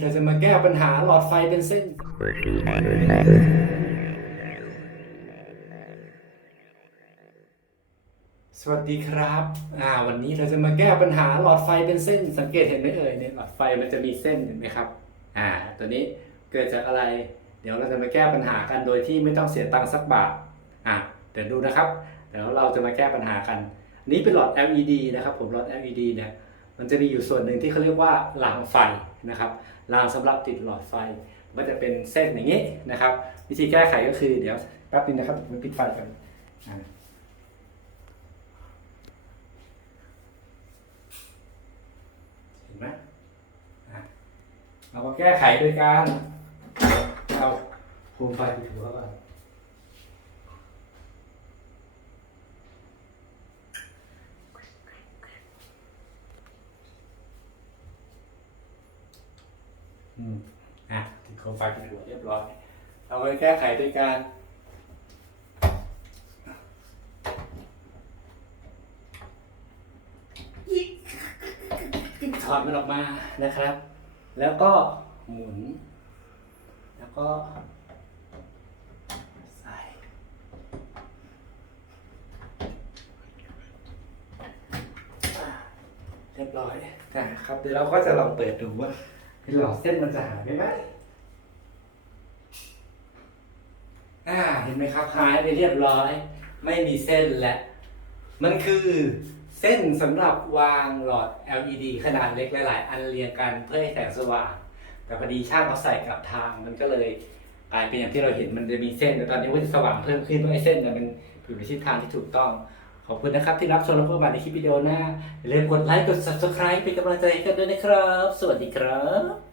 เราจะมาแก้ปัญหาหลอดไฟเป็นเส้น สวัสดีครับ อ่า วันนี้เราจะมาแก้ปัญหาหลอดไฟเป็นเส้น สังเกตเห็นไหมเอ่ยเนี่ยหลอดไฟมันจะมีเส้นเห็นไหมครับ อ่า ตัวนี้เกิดจากอะไร เดี๋ยวเราจะมาแก้ปัญหากันโดยที่ไม่ต้องเสียตังค์สักบาท อะเดี๋ยวดูนะครับ เดี๋ยวเราจะมาแก้ปัญหากัน นี้เป็นหลอด LED นะครับ ผมหลอด LED เนี่ย มันจะมีอยู่ส่วนหนึ่งที่เขาเรียกว่ารางไฟนะครับรางสำหรับติดหลอดไฟ มันจะเป็นเส้นอย่างนี้นะครับ วิธีแก้ไขก็คือเดี๋ยวแป๊บนึงนะครับผมปิดไฟก่อนเห็นไหมอะเราก็แก้ไขโดยการเอาโคมไฟไปิดหัวก่อน อืมอะติดโคมไฟปิดหัวเรียบร้อยเราไปแก้ไขโดยการถอดมันออกมานะครับ แล้วก็หมุน แล้วก็ใส่เรียบร้อยนะครับเดี๋ยวเราก็จะลองเปิดดูว่า หลอดเส้นมันจะหายไปไหมอ่าเห็นไหมครับหายไปเรียบร้อย ไม่มีเส้นแล้วมันคือเส้นสำหรับวางหลอด LED ขนาดเล็กหลายๆ อันเรียงกันเพื่อให้แสงสว่าง แต่พอดีช่างเขาใส่กลับทางมันก็เลยกลายเป็นอย่างที่เราเห็นมันจะมีเส้นแต่ตอนนี้มันสว่างเพิ่มขึ้นเพราะไอ้เส้นเนี่ยมันอยู่ในทิศทางที่ถูกต้อง ขอบคุณนะครับที่รับชมและพบกันในคลิปวิดีโอหน้าอย่าลืมกดไลค์กด subscribe เป็นกำลังใจให้กันด้วยนะครับ สวัสดีครับ